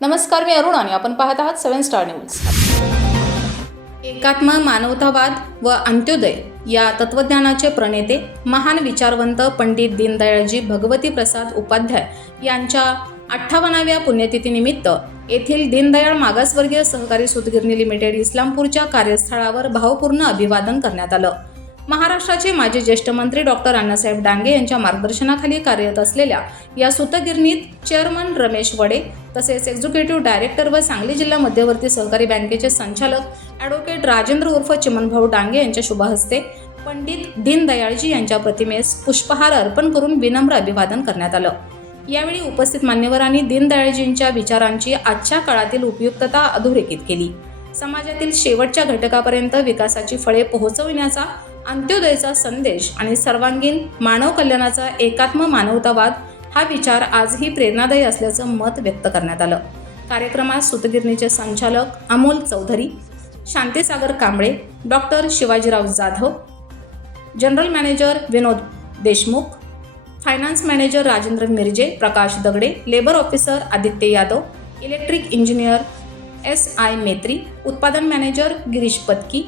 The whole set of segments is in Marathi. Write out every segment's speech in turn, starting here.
नमस्कार मी अरुण आणि आपण पाहत आहात सेव्हन स्टार न्यूज एकात्म मानवतावाद व अंत्योदय या तत्वज्ञानाचे प्रणेते महान विचारवंत पंडित दीनदयाळजी भगवती प्रसाद उपाध्याय यांच्या अठ्ठावन्नाव्या पुण्यतिथीनिमित्त येथील दीनदयाळ मागासवर्गीय सहकारी सूतगिरणी लिमिटेड इस्लामपूरच्या कार्यस्थळावर भावपूर्ण अभिवादन करण्यात आलं. महाराष्ट्राचे माजी ज्येष्ठ मंत्री डॉक्टर अण्णासाहेब डांगे यांच्या मार्गदर्शनाखाली कार्यरत असलेल्या या सूतगिरणीत चेअरमन रमेश वडे तसेच एक्झिक्युटिव्ह डायरेक्टर व सांगली जिल्हा मध्यवर्ती सहकारी बँकेचे संचालक ॲडव्होकेट राजेंद्र उर्फ चिमनभाऊ डांगे यांच्या शुभहस्ते पंडित दीनदयाळजी यांच्या प्रतिमेस पुष्पहार अर्पण करून विनम्र अभिवादन करण्यात आलं. यावेळी उपस्थित मान्यवरांनी दीनदयाळजींच्या विचारांची आजच्या काळातील उपयुक्तता अधोरेखित केली. समाजातील शेवटच्या घटकापर्यंत विकासाची फळे पोहोचविण्याचा अंत्योदयचा संदेश आणि सर्वांगीण मानव कल्याणाचा एकात्म मानवतावाद हा विचार आजही प्रेरणादायी असल्याचं मत व्यक्त करण्यात आलं. कार्यक्रमात सुतगिरणीचे संचालक Amol Chaudhari Shantisagar Kamble doctor Shivajirao Jadhav general manager Vinod Deshmukh finance manager Rajendra Mirje Prakash Dagade labour officer Aditya Yadav electric engineer S I Metri उत्पादन manager Girish Patki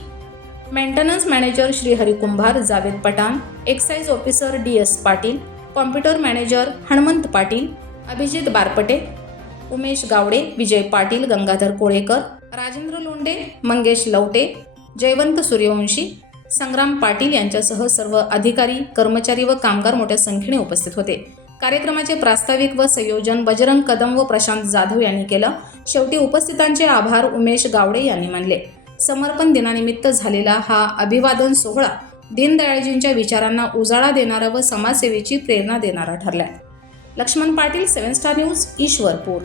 maintenance manager Shri Harikumbhar Javed Pathan excise officer D S Patil computer manager Hanmant Patil Abhijit Barpate Umesh Gawade Vijay Patil Gangadhar Kolekar Rajendra Londe Mangesh Lavate Jaywant Suryavanshi Sangram Patil यांच्यासह सर्व अधिकारी कर्मचारी व कामगार मोठ्या संख्येने उपस्थित होते. कार्यक्रमाचे प्रास्ताविक व संयोजन बजरंग कदम व प्रशांत जाधव यांनी केलं. शेवटी उपस्थितांचे आभार उमेश गावडे यांनी मानले. समर्पण दिनानिमित्त झालेला हा अभिवादन सोहळा दीनदयाळजींच्या विचारांना उजाळा देणारा व समाजसेवेची प्रेरणा देणारा ठरला Laxman Patil seven star news Ishwarpur.